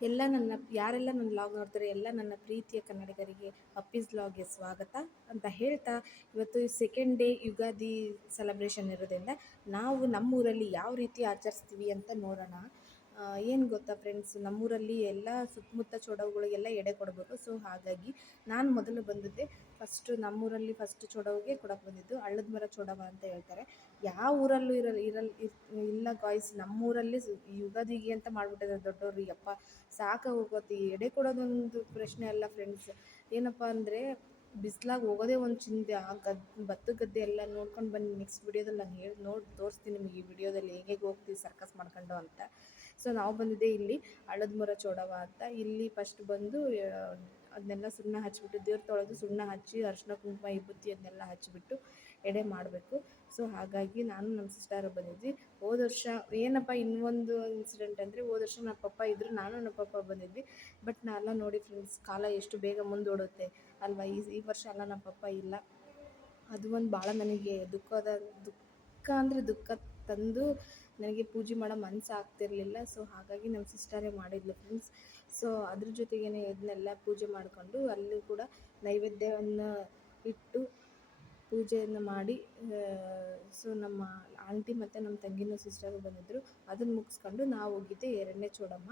ಯಾರೆಲ್ಲ ನನ್ನ ವ್ಲಾಗ್ ನೋಡ್ತಾರೆ ಎಲ್ಲ ನನ್ನ ಪ್ರೀತಿಯ ಕನ್ನಡಿಗರಿಗೆ ಅಪ್ಪೀಸ್ ವ್ಲಾಗ್ಗೆ ಸ್ವಾಗತ ಅಂತ ಹೇಳ್ತಾ, ಇವತ್ತು ಸೆಕೆಂಡ್ ಡೇ ಯುಗಾದಿ ಸೆಲೆಬ್ರೇಷನ್ ಇರೋದ್ರಿಂದ ನಾವು ನಮ್ಮೂರಲ್ಲಿ ಯಾವ ರೀತಿ ಆಚರಿಸ್ತೀವಿ ಅಂತ ನೋಡೋಣ. ಏನು ಗೊತ್ತಾ ಫ್ರೆಂಡ್ಸ್, ನಮ್ಮೂರಲ್ಲಿ ಎಲ್ಲ ಸುತ್ತಮುತ್ತ ಚೊಡವುಗಳಿಗೆಲ್ಲ ಎಡೆ ಕೊಡಬೇಕು. ಸೊ ಹಾಗಾಗಿ ನಾನು ಮೊದಲು ಬಂದಿದ್ದೆ ನಮ್ಮೂರಲ್ಲಿ ಫಸ್ಟ್ ಚೊಡವಿಗೆ ಕೊಡಕ್ಕೆ ಬಂದಿದ್ದು ಹಳ್ಳದ ಮರ ಚೊಡವ ಅಂತ ಹೇಳ್ತಾರೆ. ಯಾವ ಊರಲ್ಲೂ ಇಲ್ಲ ಗಾಯ್ಸ್, ನಮ್ಮೂರಲ್ಲಿ ಯುಗಾದಿಗೆ ಅಂತ ಮಾಡಿಬಿಟ್ಟಿದ್ದಾರೆ ದೊಡ್ಡವರು. ಯಪ್ಪ ಸಾಕ ಹೋಗೋತಿ, ಎಡೆ ಕೊಡೋದೊಂದು ಪ್ರಶ್ನೆ ಅಲ್ಲ ಫ್ರೆಂಡ್ಸ್. ಏನಪ್ಪ ಅಂದರೆ ಬಿಸ್ಲಾಗ ಹೋಗೋದೇ ಒಂದು ಚಿಂತೆ. ಆ ಭತ್ತ ಗದ್ದೆ ಎಲ್ಲ ನೋಡ್ಕೊಂಡು ಬನ್ನಿ. ನೆಕ್ಸ್ಟ್ ವಿಡಿಯೋದಲ್ಲಿ ನಾನು ತೋರಿಸ್ತೀನಿ ನಿಮಗೆ, ಈ ವಿಡಿಯೋದಲ್ಲಿ ಹೇಗೆ ಹೋಗ್ತೀವಿ ಸರ್ಕಸ್ ಮಾಡ್ಕೊಂಡು ಅಂತ. ಸೊ ನಾವು ಬಂದಿದ್ದೆ ಇಲ್ಲಿ ಹಳದ ಮರ ಚೋಡವ ಅಂತ. ಇಲ್ಲಿ ಫಸ್ಟ್ ಬಂದು ಅದನ್ನೆಲ್ಲ ಸುಣ್ಣ ಹಚ್ಚಿಬಿಟ್ಟು, ದೇವ್ರ ತೊಳೆದು ಸುಣ್ಣ ಹಚ್ಚಿ ಅರಿಶಿನ ಕುಂಕುಮ ವಿಭೂತಿ ಅದನ್ನೆಲ್ಲ ಹಚ್ಚಿಬಿಟ್ಟು ಎಡೆ ಮಾಡಬೇಕು. ಸೊ ಹಾಗಾಗಿ ನಾನು ನಮ್ಮ ಸಿಸ್ಟರ್ ಬಂದಿದ್ವಿ. ಹೋದ ವರ್ಷ ಏನಪ್ಪ ಇನ್ನೊಂದು ಇನ್ಸಿಡೆಂಟ್ ಅಂದರೆ, ಹೋದ ವರ್ಷ ನಮ್ಮ ಪಪ್ಪ ಇದ್ದರು, ನಾನು ನಮ್ಮ ಪಪ್ಪ ಬಂದಿದ್ವಿ. ಬಟ್ ನಾನೆಲ್ಲ ನೋಡಿ ಫ್ರೆಂಡ್ಸ್, ಕಾಲ ಎಷ್ಟು ಬೇಗ ಮುಂದೂಡುತ್ತೆ ಅಲ್ವಾ. ಈ ವರ್ಷ ಎಲ್ಲ ನಮ್ಮ ಪಪ್ಪ ಇಲ್ಲ. ಅದು ಒಂದು ಭಾಳ ನನಗೆ ದುಃಖ ಅಂದರೆ ದುಃಖ ತಂದು ನನಗೆ ಪೂಜೆ ಮಾಡೋ ಮನಸ್ಸು ಆಗ್ತಿರಲಿಲ್ಲ. ಸೊ ಹಾಗಾಗಿ ನಮ್ಮ ಸಿಸ್ಟರೇ ಮಾಡಿದ್ಲು ಫ್ರೆಂಡ್ಸ್. ಸೊ ಅದ್ರ ಜೊತೆಗೇ ಇದನ್ನೆಲ್ಲ ಪೂಜೆ ಮಾಡಿಕೊಂಡು ಅಲ್ಲಿ ಕೂಡ ನೈವೇದ್ಯವನ್ನು ಇಟ್ಟು ಪೂಜೆಯನ್ನು ಮಾಡಿ, ಸೊ ನಮ್ಮ ಆಂಟಿ ಮತ್ತು ನಮ್ಮ ತಂಗಿನೂ ಸಿಸ್ಟರು ಬಂದಿದ್ದರು. ಅದನ್ನು ಮುಗಿಸ್ಕೊಂಡು ನಾವು ಹೋಗಿದ್ದೆ ಎರಡನೇ ಚೋಡಮ್ಮ.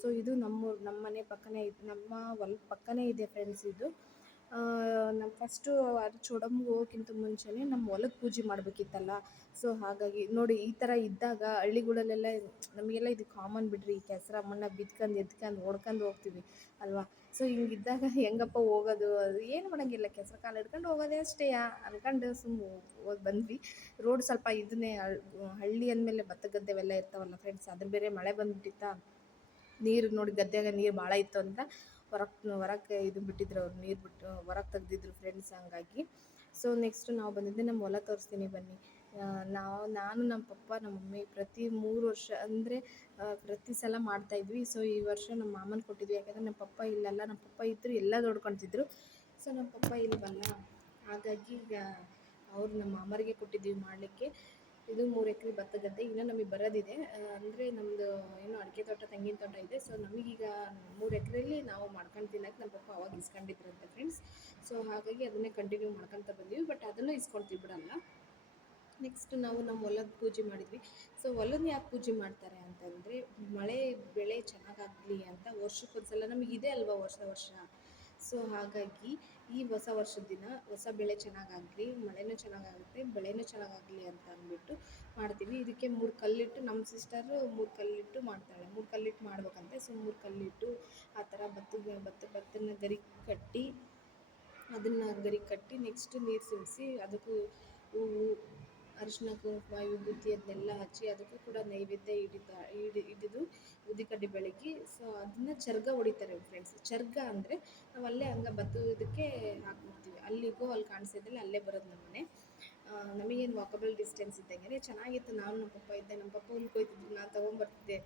ಸೊ ಇದು ನಮ್ಮ ಮನೆ ಪಕ್ಕನೇ ನಮ್ಮ ಹೊಲದ ಪಕ್ಕನೇ ಇದೆ ಫ್ರೆಂಡ್ಸ್ ಇದು. ನಾವು ಫಸ್ಟು ಅದು ಚೋಡಮ್ಗೆ ಹೋಗೋಕ್ಕಿಂತ ಮುಂಚೆನೇ ನಮ್ಮ ಹೊಲದ ಪೂಜೆ ಮಾಡಬೇಕಿತ್ತಲ್ಲ. ಸೊ ಹಾಗಾಗಿ ನೋಡಿ, ಈ ಥರ ಇದ್ದಾಗ ಹಳ್ಳಿಗಳಲ್ಲೆಲ್ಲ ನಮಗೆಲ್ಲ ಇದು ಕಾಮನ್ ಬಿಡ್ರಿ. ಈ ಕೆಸರ ಮಣ್ಣು ಬಿದ್ಕೊಂಡು ಎದ್ಕೊಂಡು ಓಡ್ಕೊಂಡು ಹೋಗ್ತೀವಿ ಅಲ್ವಾ. ಸೊ ಹಿಂಗಿದ್ದಾಗ ಹೆಂಗಪ್ಪ ಹೋಗೋದು, ಅದು ಏನು ಮಾಡೋಂಗಿಲ್ಲ, ಕೆಸರು ಕಾಲು ಹಿಡ್ಕೊಂಡು ಹೋಗೋದೇ ಅಷ್ಟೇ ಅನ್ಕೊಂಡು ಹೋಗಿ ಬಂದ್ವಿ. ರೋಡ್ ಸ್ವಲ್ಪ ಇದನ್ನೇ ಹಳ್ಳಿ ಅಂದಮೇಲೆ ಭತ್ತ ಗದ್ದೆವೆಲ್ಲ ಇರ್ತಾವಲ್ಲ ಫ್ರೆಂಡ್ಸ್. ಅದ್ರ ಬೇರೆ ಮಳೆ ಬಂದುಬಿಟ್ಟಿತ್ತಾ, ನೀರು ನೋಡಿ ಗದ್ದೆಗೆ ನೀರು ಭಾಳ ಇತ್ತು ಅಂತ ಹೊರಕ್ಕೆ ಇದು ಬಿಟ್ಟಿದ್ರು ಅವ್ರು, ನೀರು ಬಿಟ್ಟು ಹೊರಗೆ ತೆಗ್ದಿದ್ರು ಫ್ರೆಂಡ್ಸ್. ಹಂಗಾಗಿ ಸೊ ನೆಕ್ಸ್ಟ್ ನಾವು ಬಂದಿದ್ದೆ ನಮ್ಮ ಹೊಲ ತೋರಿಸ್ತೀನಿ ಬನ್ನಿ. ನಾನು ನಮ್ಮ ಪಪ್ಪ ನಮ್ಮ ಮಮ್ಮಿ ಪ್ರತಿ 3 ವರ್ಷ ಅಂದರೆ ಪ್ರತಿ ಸಲ ಮಾಡ್ತಾಯಿದ್ವಿ. ಸೊ ಈ ವರ್ಷ ನಮ್ಮ ಮಾಮನ ಕೊಟ್ಟಿದ್ವಿ, ಯಾಕಂದರೆ ನಮ್ಮ ಪಪ್ಪ ಇಲ್ಲಲ್ಲ. ನಮ್ಮ ಪಪ್ಪ ಇದ್ದರು ಎಲ್ಲ ನೋಡ್ಕೊಳ್ತಿದ್ರು. ಸೊ ನಮ್ಮ ಪಪ್ಪ ಇಲ್ವಲ್ಲ, ಹಾಗಾಗಿ ಈಗ ಅವ್ರು ನಮ್ಮ ಮಾಮರಿಗೆ ಕೊಟ್ಟಿದ್ವಿ ಮಾಡಲಿಕ್ಕೆ. ಇದು 3 ಎಕರೆ ಭತ್ತ ಗದ್ದೆ. ಇನ್ನೂ ನಮಗೆ ಬರೋದಿದೆ, ಅಂದರೆ ನಮ್ಮದು ಏನು ಅಡಿಕೆ ತೋಟ, ತೆಂಗಿನ ತೋಟ ಇದೆ. ಸೊ ನಮಗೀಗ 3 ಎಕರೆಯಲ್ಲಿ ನಾವು ಮಾಡ್ಕೊಂಡು ತಿನ್ನೋಕ್ಕೆ ನಮ್ಮ ಪಪ್ಪ ಅವಾಗ ಇಸ್ಕೊಂಡಿದ್ರಂತೆ ಫ್ರೆಂಡ್ಸ್. ಸೊ ಹಾಗಾಗಿ ಅದನ್ನೇ ಕಂಟಿನ್ಯೂ ಮಾಡ್ಕೊತ ಬಂದೀವಿ. ಬಟ್ ಅದನ್ನು ಇಸ್ಕೊಳ್ತೀವಿ ಬಿಡಲ್ಲ. ನೆಕ್ಸ್ಟ್ ನಾವು ನಮ್ಮ ಹೊಲದ ಪೂಜೆ ಮಾಡಿದ್ವಿ. ಸೊ ಹೊಲದ ಯಾಕೆ ಪೂಜೆ ಮಾಡ್ತಾರೆ ಅಂತಂದರೆ, ಮಳೆ ಬೆಳೆ ಚೆನ್ನಾಗಾಗಲಿ ಅಂತ. ವರ್ಷಕ್ಕೊಂದ್ಸಲ ನಮಗಿದೆ ಅಲ್ವಾ ವರ್ಷ. ಸೊ ಹಾಗಾಗಿ ಈ ಹೊಸ ವರ್ಷದ ದಿನ ಹೊಸ ಬೆಳೆ ಚೆನ್ನಾಗಾಗಲಿ, ಮಳೆನೂ ಚೆನ್ನಾಗಾಗುತ್ತೆ, ಬೆಳೆನೂ ಚೆನ್ನಾಗಾಗಲಿ ಅಂತ ಅಂದ್ಬಿಟ್ಟು ಮಾಡ್ತೀವಿ. ಇದಕ್ಕೆ 3 ಕಲ್ಲಿಟ್ಟು ನಮ್ಮ ಸಿಸ್ಟರು 3 ಕಲ್ಲಿಟ್ಟು ಮಾಡ್ತಾಳೆ. 3 ಕಲ್ಲಿಟ್ಟು ಮಾಡ್ಬೇಕಂತೆ. ಸೊ 3 ಕಲ್ಲಿಟ್ಟು ಆ ಥರ ಭತ್ತನ ಗರಿ ಕಟ್ಟಿ ನೆಕ್ಸ್ಟ್ ನೀರು ಸಿಂಪಡಿಸಿ ಅದಕ್ಕೂ ಹೂವು, ಅರಿಶಿನ ಕುಂಕುಮ ವಿಭೂತಿ ಅದನ್ನೆಲ್ಲ ಹಚ್ಚಿ ಅದಕ್ಕೂ ಕೂಡ ನೈವೇದ್ಯ ಹಿಡಿದು ಉದ್ದಿಕಡ್ಡಿ ಬೆಳಗಿ, ಸೊ ಅದನ್ನು ಚರ್ಗ ಹೊಡಿತಾರೆ ಫ್ರೆಂಡ್ಸ್. ಚರ್ಗ ಅಂದರೆ ನಾವು ಅಲ್ಲೇ ಹಂಗೆ ಇದಕ್ಕೆ ಹಾಕ್ಬಿಡ್ತೀವಿ. ಅಲ್ಲಿಗೋ ಅಲ್ಲಿ ಕಾಣಿಸಿದಲ್ಲಿ ಅಲ್ಲೇ ಬರೋದು ನಮ್ಮ ಮನೆ. ನಮಗೇನು ವಾಕಬಲ್ ಡಿಸ್ಟೆನ್ಸ್ ಇದ್ದಂಗೆ ಚೆನ್ನಾಗಿತ್ತು. ನಾನು ನಮ್ಮ ಪಪ್ಪ ಇದ್ದೆ, ನಮ್ಮ ಪಪ್ಪ ಉಳ್ಕೊಯ್ತಿದ್ರು, ನಾನು ತೊಗೊಂಬರ್ತಿದ್ದೆ.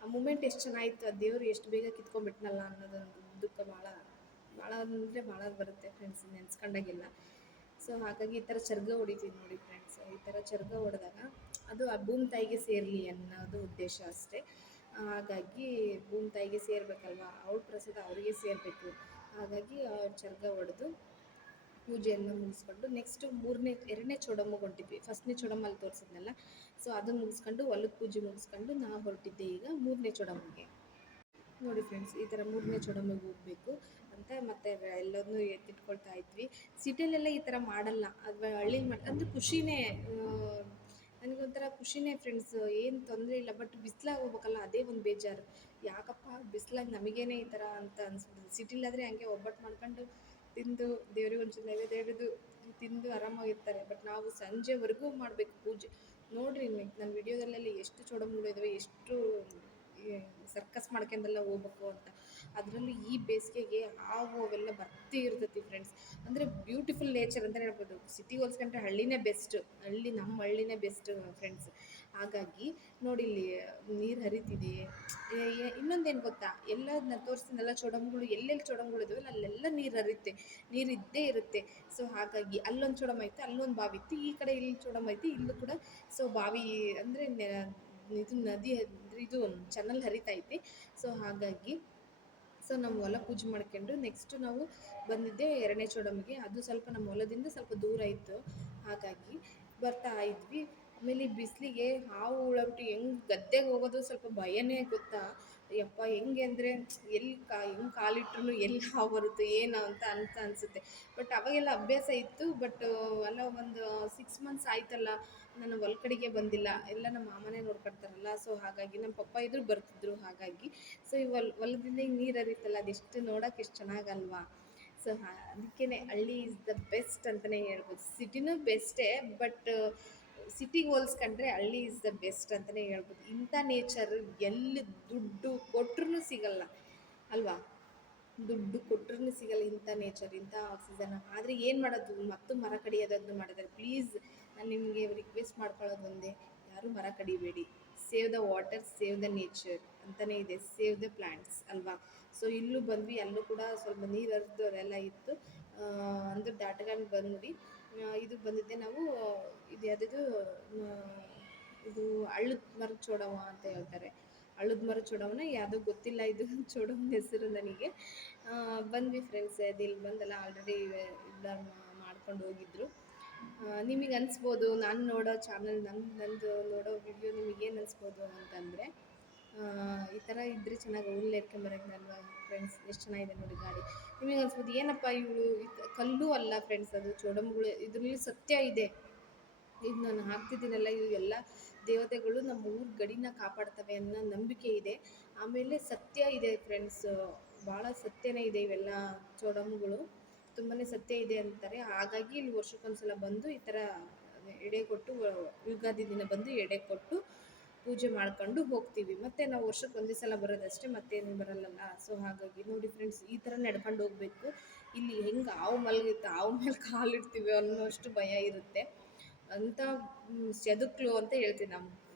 ಆ ಮೂಮೆಂಟ್ ಎಷ್ಟು ಚೆನ್ನಾಗಿತ್ತು, ಆ ದೇವರು ಎಷ್ಟು ಬೇಗ ಕಿತ್ಕೊಂಡ್ಬಿಟ್ನಲ್ಲ ಅನ್ನೋದೊಂದು ದುಃಖ ಭಾಳ ಅಂದರೆ ಭಾಳ ಬರುತ್ತೆ ಫ್ರೆಂಡ್ಸ್ ನೆನೆಸ್ಕೊಂಡಾಗೆಲ್ಲ. ಸೊ ಹಾಗಾಗಿ ಈ ಥರ ಚರ್ಗ ಹೊಡಿತೀವಿ ನೋಡಿ ಫ್ರೆಂಡ್ಸ್. ಈ ಥರ ಚರ್ಗ ಹೊಡೆದಾಗ ಅದು ಆ ಭೂಮಿ ತಾಯಿಗೆ ಸೇರಲಿ ಅನ್ನೋದು ಉದ್ದೇಶ ಅಷ್ಟೇ. ಹಾಗಾಗಿ ಭೂಮಿ ತಾಯಿಗೆ ಸೇರಬೇಕಲ್ವ, ಅವ್ರ ಪ್ರಸಾದ ಅವರಿಗೆ ಸೇರಬೇಕು. ಹಾಗಾಗಿ ಚರ್ಗ ಹೊಡೆದು ಪೂಜೆಯನ್ನು ಮುಗಿಸ್ಕೊಂಡು ನೆಕ್ಸ್ಟು 2ನೇ ಚೌಡಮ್ಮಗೆ ಹೊಂಟಿದ್ವಿ. ಫಸ್ಟ್ನೇ ಚೌಡಮ್ಮಲ್ಲಿ ತೋರಿಸಿದ್ನಲ್ಲ, ಸೊ ಅದನ್ನು ಮುಗಿಸ್ಕೊಂಡು ಹೊಲದ ಪೂಜೆ ಮುಗಿಸ್ಕೊಂಡು ನಾವು ಹೊರಟಿದ್ದೆ ಈಗ 3ನೇ ಚೌಡಮ್ಮಗೆ. ನೋಡಿ ಫ್ರೆಂಡ್ಸ್, ಈ ಥರ 3ನೇ ಚೌಡಮ್ಮಗೆ ಹೋಗಬೇಕು ಅಂತ ಮತ್ತೆ ಎಲ್ಲದನ್ನೂ ಎತ್ತಿಟ್ಕೊಳ್ತಾ ಇದ್ವಿ. ಸಿಟಿಯಲ್ಲೆಲ್ಲ ಈ ಥರ ಮಾಡಲ್ಲ, ಅಥವಾ ಹಳ್ಳಿ ಅಂದರೆ ಖುಷಿನೇ, ನನಗೊಂಥರ ಖುಷಿನೇ ಫ್ರೆಂಡ್ಸ್, ಏನು ತೊಂದರೆ ಇಲ್ಲ. ಬಟ್ ಬಿಸ್ಲಾಗ ಹೋಗ್ಬೇಕಲ್ಲ, ಅದೇ ಒಂದು ಬೇಜಾರು. ಯಾಕಪ್ಪ ಬಿಸ್ಲಾಗ ನಮಗೇನೆ ಈ ಥರ ಅಂತ ಅನಿಸ್ಬಿಡ್ತದೆ. ಸಿಟಿಲಾದರೆ ಹಂಗೆ ಒಬ್ಬಟ್ಟು ಮಾಡ್ಕೊಂಡು ತಿಂದು ದೇವ್ರಿಗೆ ಒಂಚೂರು ನೈವೇದ್ಯ ಹಿಡಿದು ತಿಂದು ಆರಾಮಾಗಿರ್ತಾರೆ. ಬಟ್ ನಾವು ಸಂಜೆವರೆಗೂ ಮಾಡಬೇಕು ಪೂಜೆ. ನೋಡಿರಿ ನನ್ನ ವಿಡಿಯೋದಲ್ಲೆಲ್ಲ ಎಷ್ಟು ಚೌಡಮ್ಗಳಿದ್ದಾವೆ, ಎಷ್ಟು ಸರ್ಕಸ್ ಮಾಡ್ಕೊಂಡೆಲ್ಲ ಹೋಗ್ಬೇಕು ಅಂತ. ಅದರಲ್ಲೂ ಈ ಬೇಸಿಗೆಗೆ ಹಾವು ಅವೆಲ್ಲ ಬರ್ತಿ ಇರ್ತೈತಿ ಫ್ರೆಂಡ್ಸ್. ಅಂದರೆ ಬ್ಯೂಟಿಫುಲ್ ನೇಚರ್ ಅಂತಲೇ ಹೇಳ್ಬೋದು. ಸಿಟಿಗೆ ಹೋಲಿಸ್ಕೊಂಡ್ರೆ ನಮ್ಮ ಹಳ್ಳಿನೇ ಬೆಸ್ಟ್ ಫ್ರೆಂಡ್ಸ್. ಹಾಗಾಗಿ ನೋಡಿ ಇಲ್ಲಿ ನೀರು ಹರಿತಿದೆ. ಇನ್ನೊಂದೇನು ಗೊತ್ತಾ, ಎಲ್ಲ ನಾನು ತೋರಿಸ್ತೀನಲ್ಲ ಚೌಡಮ್ಗಳು, ಎಲ್ಲೆಲ್ಲಿ ಚೌಡಮ್ಗಳಿದಾವಲ್ಲ ಅಲ್ಲೆಲ್ಲ ನೀರು ಹರಿಯುತ್ತೆ, ನೀರು ಇದ್ದೇ ಇರುತ್ತೆ. ಸೊ ಹಾಗಾಗಿ ಅಲ್ಲೊಂದು ಚೌಡಮ್ಮ ಐತೆ, ಅಲ್ಲೊಂದು ಬಾವಿ ಇತ್ತು, ಈ ಕಡೆ ಇಲ್ಲಿ ಚೌಡಮ್ಮ ಐತಿ, ಇಲ್ಲೂ ಕೂಡ ಸೊ ಬಾವಿ ಅಂದರೆ ಇದು ನದಿ, ಇದು ಚಾನಲ್ ಹರಿತೈತಿ. ಸೊ ಸೊ ಹಾಗಾಗಿ ನಮ್ಮ ಹೊಲ ಪೂಜೆ ಮಾಡ್ಕೊಂಡು ನೆಕ್ಸ್ಟ್ ನಾವು ಬಂದಿದ್ದೆ ಎರಡನೇ ಚೋಡಮ್ಮಿಗೆ. ಅದು ಸ್ವಲ್ಪ ನಮ್ಮ ಹೊಲದಿಂದ ಸ್ವಲ್ಪ ದೂರ ಇತ್ತು, ಹಾಗಾಗಿ ಬರ್ತಾ ಇದ್ವಿ. ಆಮೇಲೆ ಈ ಬಿಸಿಲಿಗೆ ಹಾವು ಹುಳ ಹೆಂಗೆ ಗದ್ದೆಗೆ ಹೋಗೋದು ಸ್ವಲ್ಪ ಭಯನೇ ಗೊತ್ತಾ. ಯಪ್ಪ ಹೆಂಗೆ ಅಂದರೆ ಹೆಂಗೆ ಕಾಲಿಟ್ರು ಎಲ್ಲಿ ಹಾವು ಬರುತ್ತೆ ಏನು ಅಂತ ಅನಿಸುತ್ತೆ. ಬಟ್ ಅವಾಗೆಲ್ಲ ಅಭ್ಯಾಸ ಇತ್ತು. ಬಟ್ ಅಲ್ಲ ಒಂದು 6 ಮಂತ್ಸ್ ಆಯ್ತಲ್ಲ ನಾನು ಹೊಲ ಕಡೆಗೆ ಬಂದಿಲ್ಲ, ಎಲ್ಲ ನಮ್ಮ ಮಾಮನೇ ನೋಡ್ಕೊಳ್ತಾರಲ್ಲ. ಸೊ ಹಾಗಾಗಿ ನಮ್ಮ ಪಪ್ಪ ಇದ್ರು ಬರ್ತಿದ್ರು, ಹಾಗಾಗಿ ಸೊ ಈ ಹೊಲದಿಂದ ಹಿಂಗೆ ನೀರು ಹರಿಯುತ್ತಲ್ಲ, ಅದೆಷ್ಟು ನೋಡೋಕೆ ಎಷ್ಟು ಚೆನ್ನಾಗಲ್ವಾ. ಸೊ ಅದಕ್ಕೇ ಹಳ್ಳಿ ಈಸ್ ದ ಬೆಸ್ಟ್ ಅಂತಲೇ ಹೇಳ್ಬೋದು. ಸಿಟಿನೂ ಬೆಸ್ಟೇ, ಬಟ್ ಸಿಟಿಗೆ ಹೋಲಿಸ್ಕೊಂಡ್ರೆ ಹಳ್ಳಿ ಈಸ್ ದ ಬೆಸ್ಟ್ ಅಂತಲೇ ಹೇಳ್ಬೋದು. ಇಂಥ ನೇಚರ್ ಎಲ್ಲಿ ದುಡ್ಡು ಕೊಟ್ರೂ ಸಿಗಲ್ಲ ಅಲ್ವಾ. ದುಡ್ಡು ಕೊಟ್ರೂ ಸಿಗಲ್ಲ ಇಂಥ ನೇಚರ್, ಇಂಥ ಆಕ್ಸಿಜನ್. ಆದರೆ ಏನು ಮಾಡೋದು, ಮತ್ತು ಮರ ಕಡಿಯೋದನ್ನು ಮಾಡಿದ್ದಾರೆ. ಪ್ಲೀಸ್ ನಾನು ನಿಮಗೆ ರಿಕ್ವೆಸ್ಟ್ ಮಾಡ್ಕೊಳ್ಳೋದು ಒಂದೇ, ಯಾರೂ ಮರ ಕಡಿಬೇಡಿ. Save the water, save the nature ಅಂತಲೇ ಇದೆ, ಸೇವ್ ದ ಪ್ಲ್ಯಾಂಟ್ಸ್ ಅಲ್ವಾ. ಸೊ ಇಲ್ಲೂ ಬಂದ್ವಿ, ಅಲ್ಲೂ ಕೂಡ ಸ್ವಲ್ಪ ನೀರು ಹರಿದೋರೆಲ್ಲ ಇತ್ತು. ಅಂದ್ರೆ ದಾಟ್ಕೊಂಡು ಬಂದ್ವಿ. ಇದು ಬಂದಿದ್ದೆ ನಾವು, ಇದು ಯಾವುದಿದು, ಇದು ಹಳ್ಳದ ಮರದ ಚೋಡವ ಅಂತ ಹೇಳ್ತಾರೆ. ಹಳ್ಳದ ಮರದ ಚೋಡವನ ಯಾವುದೋ ಗೊತ್ತಿಲ್ಲ, ಇದು ಚೋಡವನ ಹೆಸರು ನನಗೆ. ಬಂದ್ವಿ ಫ್ರೆಂಡ್ಸ್, ಇಲ್ಲಿ ಬಂದಲ್ಲ ಆಲ್ರೆಡಿ ಇಲ್ಲ ಮಾಡ್ಕೊಂಡು ಹೋಗಿದ್ರು. ನಿಮಗೆ ಅನಿಸ್ಬೋದು ನಾನು ನೋಡೋ ಚಾನಲ್, ನಂದು ನೋಡೋ ವಿಡಿಯೋ ನಿಮಗೇನು ಅನಿಸ್ಬೋದು ಅಂತಂದರೆ, ಈ ಥರ ಇದ್ದರೆ ಚೆನ್ನಾಗಿ ಹುಲ್ಲು ಏರ್ಕೊಂಬರಕ್ಕಲ್ವಾ ಫ್ರೆಂಡ್ಸ್. ಎಷ್ಟು ಚೆನ್ನಾಗಿದೆ ನೋಡಿ ಗಾಡಿ. ನಿಮಗೆ ಅನ್ಸ್ಬೋದು ಏನಪ್ಪ ಇವಳು, ಕಲ್ಲು ಅಲ್ಲ ಫ್ರೆಂಡ್ಸ್, ಅದು ಚೋಡಮ್ಗಳು. ಇದರಲ್ಲಿ ಸತ್ಯ ಇದೆ. ಈಗ ನಾನು ಹಾಕ್ತಿದ್ದೀನಲ್ಲ, ಇವೆಲ್ಲ ದೇವತೆಗಳು ನಮ್ಮ ಊರ ಗಡಿನ ಕಾಪಾಡ್ತವೆ ಅನ್ನೋ ನಂಬಿಕೆ ಇದೆ. ಆಮೇಲೆ ಸತ್ಯ ಇದೆ ಫ್ರೆಂಡ್ಸ್, ಭಾಳ ಸತ್ಯನೇ ಇದೆ ಇವೆಲ್ಲ ಚೋಡಮ್ಗಳು, ತುಂಬಾ ಸತ್ಯ ಇದೆ ಅಂತಾರೆ. ಹಾಗಾಗಿ ಇಲ್ಲಿ ವರ್ಷಕ್ಕೊಂದ್ಸಲ ಬಂದು ಈ ಥರ ಎಡೆ ಕೊಟ್ಟು, ಯುಗಾದಿ ದಿನ ಬಂದು ಎಡೆ ಕೊಟ್ಟು ಪೂಜೆ ಮಾಡ್ಕೊಂಡು ಹೋಗ್ತೀವಿ. ಮತ್ತು ನಾವು ವರ್ಷಕ್ಕೆ ಒಂದೇ ಸಲ ಬರೋದಷ್ಟೇ, ಮತ್ತೇನು ಬರಲ್ಲಲ್ಲ. ಸೊ ಹಾಗಾಗಿ ನೋಡಿ ಫ್ರೆಂಡ್ಸ್, ಈ ಥರ ನಡ್ಕೊಂಡು ಹೋಗಬೇಕು. ಇಲ್ಲಿ ಹೆಂಗೆ ಹಾವು ಮಲಗುತ್ತೆ, ಹಾವು ಮೇಲೆ ಕಾಲಿಡ್ತೀವಿ ಅನ್ನೋಷ್ಟು ಭಯ ಇರುತ್ತೆ. ಅಂಥ ಸೆದುಕ್ಲು ಅಂತ ಹೇಳ್ತೀವಿ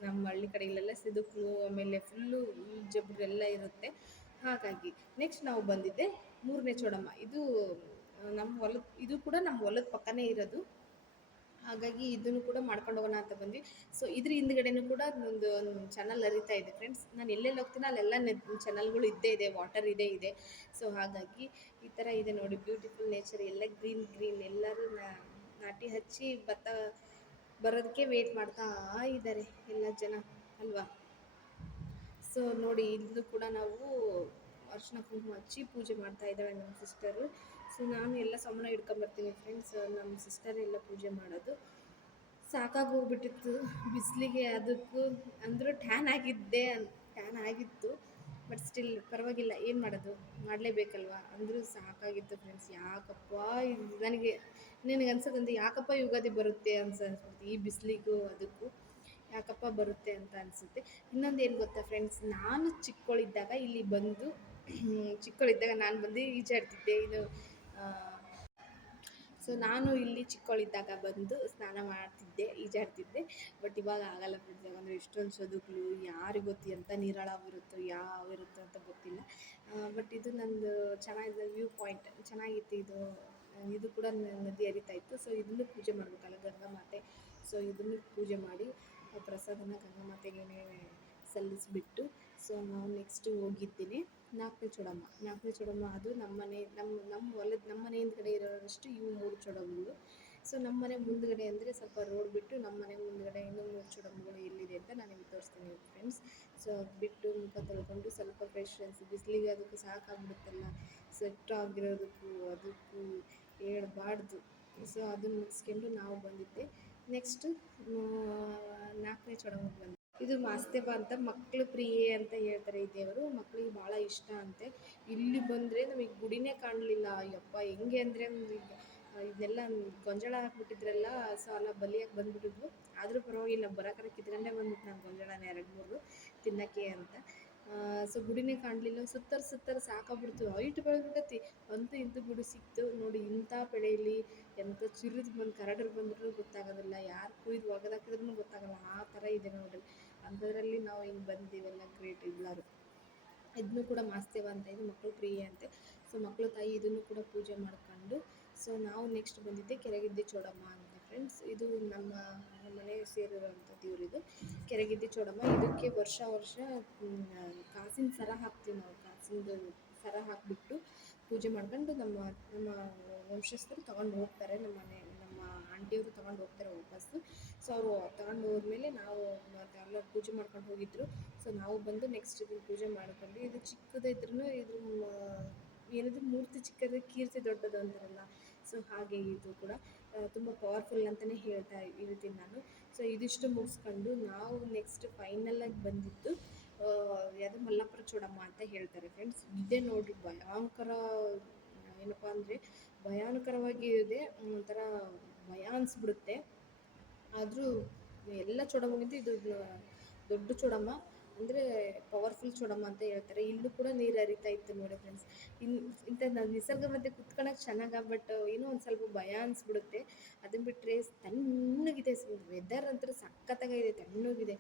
ನಮ್ಮ ಹಳ್ಳಿ ಕಡೆಯಲ್ಲೆಲ್ಲ ಸೆದುಕ್ಲು, ಆಮೇಲೆ ಫುಲ್ಲು ಜಬ್ರೆಲ್ಲ ಇರುತ್ತೆ. ಹಾಗಾಗಿ ನೆಕ್ಸ್ಟ್ ನಾವು ಬಂದಿದ್ದೆ ಮೂರನೇ ಚೋಡಮ್ಮ. ಇದು ನಮ್ಮ ಹೊಲದ, ಇದು ಕೂಡ ನಮ್ಮ ಹೊಲದ ಪಕ್ಕನೇ ಇರೋದು. ಹಾಗಾಗಿ ಇದನ್ನು ಕೂಡ ಮಾಡ್ಕೊಂಡು ಹೋಗೋಣ ಅಂತ ಬಂದ್ವಿ. ಸೊ ಇದ್ರ ಹಿಂದ್ಗಡೆನೂ ಕೂಡ ಒಂದು ಚಾನಲ್ ಹರಿತಾ ಇದೆ ಫ್ರೆಂಡ್ಸ್. ನಾನು ಎಲ್ಲೆಲ್ಲಿ ಹೋಗ್ತೀನಿ ಅಲ್ಲೆಲ್ಲ ಚಾನಲ್ಗಳು ಇದ್ದೇ ಇದೆ, ವಾಟರ್ ಇದೆ. ಸೊ ಹಾಗಾಗಿ ಈ ಥರ ಇದೆ ನೋಡಿ, ಬ್ಯೂಟಿಫುಲ್ ನೇಚರ್, ಎಲ್ಲ ಗ್ರೀನ್. ಎಲ್ಲರೂ ನಾಟಿ ಹಚ್ಚಿ ಭತ್ತ ಬರೋದಕ್ಕೆ ವೇಟ್ ಮಾಡ್ತಾ ಇದ್ದಾರೆ ಎಲ್ಲ ಜನ ಅಲ್ವಾ. ಸೊ ನೋಡಿ, ಇಲ್ಲೂ ಕೂಡ ನಾವು ಅರ್ಶಿನ ಕುಂಕುಮ ಹಚ್ಚಿ ಪೂಜೆ ಮಾಡ್ತಾ ಇದ್ದಾಳೆ ನಮ್ಮ ಸಿಸ್ಟರು. ಸೊ ನಾನು ಎಲ್ಲ ಸಾಮಾನು ಹಿಡ್ಕೊಂಬರ್ತೀನಿ ಫ್ರೆಂಡ್ಸ್, ನಮ್ಮ ಸಿಸ್ಟರ್ ಎಲ್ಲ ಪೂಜೆ ಮಾಡೋದು. ಸಾಕಾಗಿ ಹೋಗ್ಬಿಟ್ಟಿತ್ತು ಬಿಸಿಲಿಗೆ, ಅದಕ್ಕೂ ಅಂದರೂ ಟ್ಯಾನ್ ಆಗಿತ್ತು. ಬಟ್ ಸ್ಟಿಲ್ ಪರವಾಗಿಲ್ಲ, ಏನು ಮಾಡೋದು, ಮಾಡಲೇಬೇಕಲ್ವ. ಅಂದರೂ ಸಾಕಾಗಿತ್ತು ಫ್ರೆಂಡ್ಸ್. ಯಾಕಪ್ಪ ನನಗೆ ಅನ್ಸೋದಂದ್ರೆ, ಯಾಕಪ್ಪ ಯುಗಾದಿ ಬರುತ್ತೆ ಅನ್ಸ್ಬಿಡ್ತು ಈ ಬಿಸಿಲಿಗೂ ಅದಕ್ಕೂ, ಯಾಕಪ್ಪ ಬರುತ್ತೆ ಅಂತ ಅನಿಸುತ್ತೆ. ಇನ್ನೊಂದು ಏನು ಗೊತ್ತಾ ಫ್ರೆಂಡ್ಸ್, ನಾನು ಚಿಕ್ಕವಳಿದ್ದಾಗ ಇಲ್ಲಿ ಬಂದು ನಾನು ಬಂದು ಈಜಾಡ್ತಿದ್ದೆ. ಸೊ ನಾನು ಇಲ್ಲಿ ಚಿಕ್ಕವಳಿದ್ದಾಗ ಬಂದು ಸ್ನಾನ ಮಾಡ್ತಿದ್ದೆ, ಈಜಾಡ್ತಿದ್ದೆ. ಬಟ್ ಇವಾಗ ಆಗಲ್ಲ ಫ್ರೆಂಡ್ಸ್, ಯಾಕಂದರೆ ಇಷ್ಟೊಂದು ಸದುಕಲು, ಯಾರಿಗೆ ಗೊತ್ತು ಎಂಥ ನೀರಾಳವಿರುತ್ತೋ ಯಾವಿರುತ್ತೋ ಅಂತ ಗೊತ್ತಿಲ್ಲ. ಬಟ್ ಇದು ನಂದು ಚೆನ್ನಾಗಿದೆ ವ್ಯೂ ಪಾಯಿಂಟ್, ಚೆನ್ನಾಗಿತ್ತು ಇದು. ಇದು ಕೂಡ ನದಿ ಹರಿತಾ ಇತ್ತು. ಸೊ ಇದನ್ನು ಪೂಜೆ ಮಾಡಬೇಕಲ್ಲ ಗಂಗಾ ಮಾತೆ. ಸೊ ಇದನ್ನು ಪೂಜೆ ಮಾಡಿ ಪ್ರಸಾದನ ಗಂಗಾ ಮಾತೆಗೆ ಸಲ್ಲಿಸಿಬಿಟ್ಟು, ಸೊ ನಾವು ನೆಕ್ಸ್ಟು ಹೋಗಿದ್ದೀನಿ ನಾಲ್ಕನೇ ಚೋಡಮ್ಮ. ಅದು ನಮ್ಮ ಮನೆ ಹಿಂದ್ಗಡೆ ಇರೋಷ್ಟು ಇವು 3 ಚೋಡಮ್ಮಗಳು. ಸೊ ನಮ್ಮ ಮನೆ ಮುಂದ್ಗಡೆ ಅಂದರೆ ಸ್ವಲ್ಪ ರೋಡ್ ಬಿಟ್ಟು ನಮ್ಮ ಮನೆ ಮುಂದ್ಗಡೆ ಇನ್ನೂ 3 ಚೋಡಮ್ಮಗಳು ಎಲ್ಲಿದೆ ಅಂತ ನಾನು ನಿಮಗೆ ತೋರಿಸ್ತೀನಿ ಫ್ರೆಂಡ್ಸ್. ಸೊ ಅದು ಬಿಟ್ಟು ಮುಖ ತೊಳ್ಕೊಂಡು ಸ್ವಲ್ಪ ಫ್ರೆಶ್ನೆಸ್, ಬಿಸಿಲಿಗೆ ಅದಕ್ಕೂ ಸಾಕಾಗ್ಬಿಡುತ್ತಲ್ಲ, ಸೆಟ್ ಆಗಿರೋದಕ್ಕೂ ಅದಕ್ಕೂ ಹೇಳ್ಬಾರ್ದು. ಸೊ ಅದನ್ನು ಮುಗಿಸ್ಕೊಂಡು ನಾವು ಬಂದಿದ್ದೆ. ನೆಕ್ಸ್ಟು 4ನೇ ಚೋಡಮ್ಮಗೆ ಬಂದು, ಇದು ಮಾಸ್ತೇವ ಅಂತ, ಮಕ್ಕಳು ಪ್ರಿಯೆ ಅಂತ ಹೇಳ್ತಾರೆ. ಈ ದೇವರು ಮಕ್ಕಳಿಗೆ ಭಾಳ ಇಷ್ಟ ಅಂತೆ. ಇಲ್ಲಿ ಬಂದರೆ ನಮಗೆ ಗುಡಿನೇ ಕಾಣಲಿಲ್ಲ. ಯಪ್ಪ ಹೆಂಗೆ ಅಂದರೆ, ಇದನ್ನೆಲ್ಲ ಗೊಂಜಾಳ ಹಾಕ್ಬಿಟ್ಟಿದ್ರಲ್ಲ, ಸೊ ಅಲ್ಲ ಬಲಿಯಾಗಿ ಬಂದುಬಿಟ್ಟಿದ್ವು. ಆದರೂ ಪರವಾಗಿಲ್ಲ, ಬರೋಕರ ಕಿತ್ಕೊಂಡೇ ಬಂದ್ಬಿಟ್ಟು ನಾನು ಗೊಂಜಾಳನ 2-3 ತಿನ್ನೋಕ್ಕೆ ಅಂತ. ಸೊ ಗುಡಿನೇ ಕಾಣಲಿಲ್ಲ, ಸುತ್ತರ ಸಾಕಾಗ್ಬಿಡ್ತು, ಹೈಟ್ ಬೆಳೆದ್ಬಿಟ್ಟತಿ. ಅಂತೂ ಇಂತೂ ಗುಡಿ ಸಿಕ್ತು ನೋಡಿ. ಇಂಥ ಬೆಳೆಯಲ್ಲಿ ಎಂಥ ಚಿರಿದು ಬಂದು ಕರಡ್ರು ಬಂದ್ರೂ ಗೊತ್ತಾಗೋದಿಲ್ಲ, ಯಾರು ಕುಯ್ದು ಒಗೆದಾಕಿದ್ರೂ ಗೊತ್ತಾಗಲ್ಲ, ಆ ಥರ ಇದೆ ನೋಡ್ರಿ. ಅಂಥದ್ರಲ್ಲಿ ನಾವು ಹಿಂಗೆ ಬಂದಿದ್ದೀವೆಲ್ಲ, ಗ್ರೇಟ್ ಎಲ್ಲರೂ. ಇದನ್ನು ಕೂಡ ಮಾಸ್ತೇವ ಅಂತ, ಇದು ಮಕ್ಕಳು ಪ್ರಿಯೆ ಅಂತೆ. ಸೊ ಮಕ್ಕಳು ತಾಯಿ ಇದನ್ನು ಕೂಡ ಪೂಜೆ ಮಾಡ್ಕೊಂಡು, ಸೊ ನಾವು ನೆಕ್ಸ್ಟ್ ಬಂದಿದ್ದೆ ಕೆರೆಗಿದ್ದೆ ಚೋಡಮ್ಮ ಅಂತ ಫ್ರೆಂಡ್ಸ್. ಇದು ನಮ್ಮ ಮನೆ ಸೇರಿರುವಂಥ ದೇವ್ರಿದು ಕೆರೆಗೆದ್ದಿ ಚೌಡಮ್ಮ. ಇದಕ್ಕೆ ವರ್ಷ ವರ್ಷ ಕಾಸಿನ ಸರ ಹಾಕ್ತೀವಿ ನಾವು. ಕಾಸಿಂದು ಸರ ಹಾಕಿಬಿಟ್ಟು ಪೂಜೆ ಮಾಡ್ಕೊಂಡು ನಮ್ಮ ನಮ್ಮ ವಂಶಸ್ಥರು ತೊಗೊಂಡು ಹೋಗ್ತಾರೆ. ನಮ್ಮ ಆಂಟಿಯವರು ತೊಗೊಂಡು ಹೋಗ್ತಾರೆ ವಾಪಸ್ಸು. ಸೊ ಅವರು ತೊಗೊಂಡು ಹೋದ್ಮೇಲೆ ನಾವು ಮತ್ತು ಎಲ್ಲ ಪೂಜೆ ಮಾಡ್ಕೊಂಡು ಹೋಗಿದ್ರು. ಸೊ ನಾವು ಬಂದು ನೆಕ್ಸ್ಟ್ ಇದನ್ನು ಪೂಜೆ ಮಾಡ್ಕೊಂಡು, ಇದು ಚಿಕ್ಕದಿದ್ರೂ ಇದು ಏನಿದು ಮೂರ್ತಿ ಚಿಕ್ಕದು ಕೀರ್ತಿ ದೊಡ್ಡದು ಅಂತಾರಲ್ಲ, ಸೊ ಹಾಗೆ ಇದು ಕೂಡ ತುಂಬ ಪವರ್ಫುಲ್ ಅಂತಲೇ ಹೇಳ್ತೀನಿ ನಾನು. ಸೊ ಇದಿಷ್ಟು ಮುಗಿಸ್ಕೊಂಡು ನಾವು ನೆಕ್ಸ್ಟ್ ಫೈನಲಾಗಿ ಬಂದಿದ್ದು ಯಾವುದು ಮಲ್ಲಾಪುರ ಚೌಡಮ್ಮ ಅಂತ ಹೇಳ್ತಾರೆ ಫ್ರೆಂಡ್ಸ್. ಇದೇ ನೋಡಿರಿ ಭಯಂಕರ, ಏನಪ್ಪ ಅಂದರೆ ಭಯಾನಕರವಾಗಿ ಇದೆ, ಒಂಥರ ಭಯ ಅನಿಸ್ಬಿಡುತ್ತೆ. ಆದರೂ ಎಲ್ಲ ಚೌಡಮ್ಮಗಿಂತ ಇದು ದೊಡ್ಡ ಚೌಡಮ್ಮ, ಅಂದರೆ ಪವರ್ಫುಲ್ ಚೌಡಮ್ಮ ಅಂತ ಹೇಳ್ತಾರೆ. ಇಲ್ಲೂ ಕೂಡ ನೀರು ಹರಿತಾ ಇತ್ತು ನೋಡಿ ಫ್ರೆಂಡ್ಸ್. ಇಂಥ ನಿಸರ್ಗ ಮಧ್ಯೆ ಕುತ್ಕೊಳ್ಳೋಕೆ ಚೆನ್ನಾಗ, ಬಟ್ ಏನೋ ಒಂದು ಸ್ವಲ್ಪ ಭಯ ಅನಿಸ್ಬಿಡುತ್ತೆ. ಅದನ್ನು ಬಿಟ್ಟರೆ ತಣ್ಣಗಿದೆ, ವೆದರ್ ಅಂತೂ ಸಖತ್ತಾಗಿದೆ, ತಣ್ಣಗಿದೆ,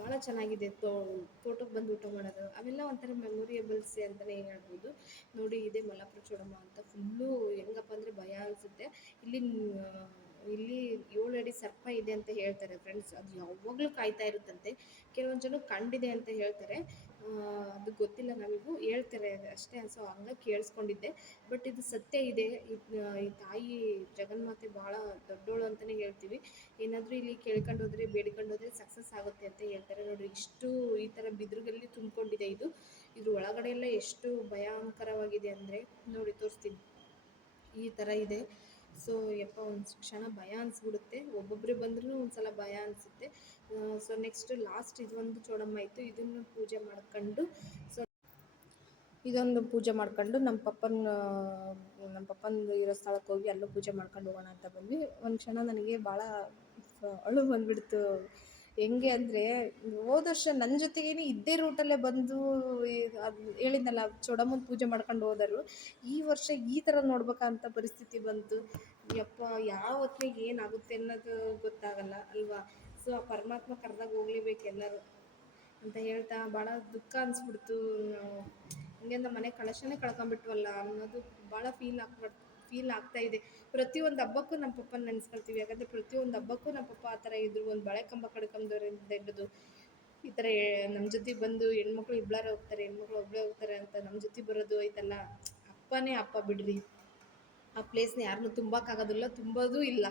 ಭಾಳ ಚೆನ್ನಾಗಿದೆ. ತೋಟಕ್ಕೆ ಬಂದು ಊಟ ಮಾಡೋದು ಅವೆಲ್ಲ ಒಂಥರ ಮೆಮೊರಿಯಬಲ್ಸ್ ಅಂತಲೇ ಹೇಳ್ಬೋದು. ನೋಡಿ ಇದೇ ಮಲ್ಲಾಪುರ ಚೌಡಮ್ಮ ಅಂತ. ಫುಲ್ಲು ಹೆಂಗಪ್ಪ ಅಂದರೆ ಭಯ ಅನಿಸುತ್ತೆ. ಇಲ್ಲಿ 7 ಅಡಿ ಸರ್ಪ ಇದೆ ಅಂತ ಹೇಳ್ತಾರೆ ಫ್ರೆಂಡ್ಸ್. ಅದು ಯಾವಾಗಲೂ ಕಾಯ್ತಾ ಇರುತ್ತಂತೆ. ಕೆಲವೊಂದು ಜನ ಕಂಡಿದೆ ಅಂತ ಹೇಳ್ತಾರೆ, ಅದು ಗೊತ್ತಿಲ್ಲ ನಮಗೂ, ಹೇಳ್ತಾರೆ ಅಷ್ಟೇ. ಸೊ ಹಂಗಾಗಿ ಕೇಳಿಸ್ಕೊಂಡಿದ್ದೆ, ಬಟ್ ಇದು ಸತ್ಯ ಇದೆ. ಈ ತಾಯಿ ಜಗನ್ಮಾತೆ ಭಾಳ ದೊಡ್ಡೋಳು ಅಂತಲೇ ಹೇಳ್ತೀವಿ. ಏನಾದರೂ ಇಲ್ಲಿ ಕೇಳ್ಕೊಂಡು ಹೋದರೆ, ಬೇಡ್ಕೊಂಡು ಹೋದರೆ ಸಕ್ಸಸ್ ಆಗುತ್ತೆ ಅಂತ ಹೇಳ್ತಾರೆ. ನೋಡಿ ಇಷ್ಟು ಈ ಥರ ಬಿದಿರುಗಲ್ಲಿ ತುಂಬಿಕೊಂಡಿದೆ ಇದು. ಇದ್ರ ಒಳಗಡೆ ಎಲ್ಲ ಎಷ್ಟು ಭಯಂಕರವಾಗಿದೆ ಅಂದರೆ ನೋಡಿ ತೋರಿಸ್ತೀನಿ, ಈ ಥರ ಇದೆ. ಸೊ ಯಪ್ಪ ಒಂದು ಕ್ಷಣ ಭಯ ಅನಿಸ್ಬಿಡುತ್ತೆ. ಒಬ್ಬೊಬ್ಬರೇ ಬಂದ್ರೂ ಒಂದು ಸಲ ಭಯ ಅನಿಸುತ್ತೆ. ಸೊ ನೆಕ್ಸ್ಟ್ ಲಾಸ್ಟ್ ಇದೊಂದು ಚೌಡಮ್ಮ ಇತ್ತು. ಇದನ್ನು ಪೂಜೆ ಮಾಡ್ಕೊಂಡು, ಸೊ ಇದೊಂದು ಪೂಜೆ ಮಾಡ್ಕೊಂಡು ನಮ್ಮ ಪಪ್ಪಂದು ಇರೋ ಸ್ಥಳಕ್ಕೆ ಹೋಗಿ ಅಲ್ಲೂ ಪೂಜೆ ಮಾಡ್ಕೊಂಡು ಹೋಗೋಣ ಅಂತ ಬಂದ್ವಿ. ಒಂದು ಕ್ಷಣ ನನಗೆ ಭಾಳ ಅಳು ಬಂದುಬಿಡ್ತು. ಹೆಂಗೆ ಅಂದರೆ, ಹೋದ ವರ್ಷ ನನ್ನ ಜೊತೆಗೇನೆ ಇದ್ದೇ ರೂಟಲ್ಲೇ ಬಂದು ಅದು ಹೇಳಿದ್ನಲ್ಲ ಚೌಡಮ್ಮನ ಪೂಜೆ ಮಾಡ್ಕೊಂಡು ಹೋದರು. ಈ ವರ್ಷ ಈ ಥರ ನೋಡ್ಬೇಕಂತ ಪರಿಸ್ಥಿತಿ ಬಂತು. ಯಪ್ಪ ಯಾವ ಹೊತ್ತಿಗೆ ಏನಾಗುತ್ತೆ ಅನ್ನೋದು ಗೊತ್ತಾಗಲ್ಲ ಅಲ್ವಾ. ಸೊ ಆ ಪರಮಾತ್ಮ ಕರೆದಾಗ ಹೋಗ್ಲೇಬೇಕು ಎಲ್ಲರೂ ಅಂತ ಹೇಳ್ತಾ ಭಾಳ ದುಃಖ ಅನಿಸ್ಬಿಡ್ತು. ಹಿಂಗೆ ನಮ್ಮ ಮನೆ ಕಳಶನೇ ಕಳ್ಕೊಂಬಿಟ್ವಲ್ಲ ಅನ್ನೋದು ಭಾಳ ಫೀಲ್ ಆಗ್ತಾ ಇದೆ. ಪ್ರತಿಯೊಂದು ಹಬ್ಬಕ್ಕೂ ನಮ್ಮ ಪಪ್ಪನ ನೆನೆಸ್ಕೊಳ್ತೀವಿ. ಯಾಕಂದರೆ ಪ್ರತಿಯೊಂದು ಹಬ್ಬಕ್ಕೂ ನಮ್ಮ ಪಪ್ಪ ಆ ಥರ ಇದ್ರು. ಒಂದು ಬಳೆ ಕಂಬ ಕಡ್ಕೊಂಡವ್ರಿಂದ ಹಿಡಿದು ಈ ಥರ ನಮ್ಮ ಜೊತೆಗೆ ಬಂದು ಹೆಣ್ಮಕ್ಳು ಇಬ್ಬಳಾರ ಹೋಗ್ತಾರೆ, ಹೆಣ್ಮಕ್ಳು ಒಬ್ಬಳೇ ಹೋಗ್ತಾರೆ ಅಂತ ನಮ್ಮ ಜೊತೆ ಬರೋದು ಐತಲ್ಲ, ಅಪ್ಪನೇ ಅಪ್ಪ ಬಿಡ್ರಿ. ಆ ಪ್ಲೇಸ್ನ ಯಾರನ್ನೂ ತುಂಬೋಕ್ಕಾಗೋದಿಲ್ಲ, ತುಂಬೋದೂ ಇಲ್ಲ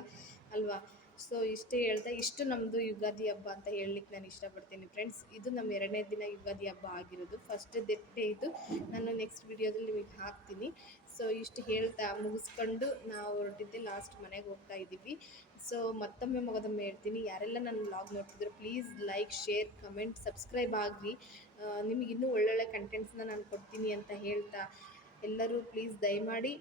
ಅಲ್ವಾ. ಸೊ ಇಷ್ಟೇ ಹೇಳ್ತಾ, ಇಷ್ಟು ನಮ್ಮದು ಯುಗಾದಿ ಹಬ್ಬ ಅಂತ ಹೇಳಲಿಕ್ಕೆ ನಾನು ಇಷ್ಟಪಡ್ತೀನಿ ಫ್ರೆಂಡ್ಸ್. ಇದು ನಮ್ಮ 2ನೇ ದಿನ ಯುಗಾದಿ ಹಬ್ಬ ಆಗಿರೋದು. ಫಸ್ಟ್ ಡೇ ಇದು. ನಾನು ನೆಕ್ಸ್ಟ್ ವಿಡಿಯೋದಲ್ಲಿ ನಿಮಗೆ ಹಾಕ್ತೀನಿ. ಸೊ ಇಷ್ಟು ಹೇಳ್ತಾ ಮುಗಿಸ್ಕೊಂಡು ನಾವು ಹೊರಟಿದ್ದೆ, ಲಾಸ್ಟ್ ಮನೆಗೆ ಹೋಗ್ತಾ ಇದ್ದೀವಿ. ಸೊ ಮತ್ತೊಮ್ಮೆ ಮಗದೊಮ್ಮೆ ಹೇಳ್ತೀನಿ, ಯಾರೆಲ್ಲ ನನ್ನ ವ್ಲಾಗ್ ನೋಡ್ತಿದ್ರು please like, share, comment, subscribe ಆಗಿರಿ. ನಿಮಗೆ ಇನ್ನೂ ಒಳ್ಳೊಳ್ಳೆ ಕಂಟೆಂಟ್ಸ್ನ ನಾನು ಕೊಡ್ತೀನಿ ಅಂತ ಹೇಳ್ತಾ, ಎಲ್ಲರೂ ಪ್ಲೀಸ್ ದಯಮಾಡಿ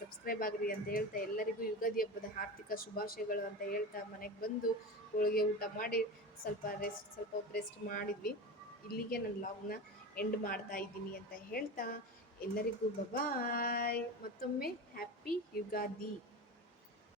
ಸಬ್ಸ್ಕ್ರೈಬ್ ಆಗಿರಿ ಅಂತ ಹೇಳ್ತಾ, ಎಲ್ಲರಿಗೂ ಯುಗಾದಿ ಹಬ್ಬದ ಆರ್ಥಿಕ ಶುಭಾಶಯಗಳು ಅಂತ ಹೇಳ್ತಾ, ಮನೆಗೆ ಬಂದು ಹೋಳಿಗೆ ಊಟ ಮಾಡಿ ಸ್ವಲ್ಪ ಹೊತ್ತು ರೆಸ್ಟ್ ಮಾಡಿದ್ವಿ. ಇಲ್ಲಿಗೆ ನನ್ನ ವ್ಲಾಗ್ನ ಎಂಡ್ ಮಾಡ್ತಾ ಇದ್ದೀನಿ ಅಂತ ಹೇಳ್ತಾ, ಎಲ್ಲರಿಗೂ ಬಾಯ್. ಮತ್ತೊಮ್ಮೆ ಹ್ಯಾಪಿ ಯುಗಾದಿ.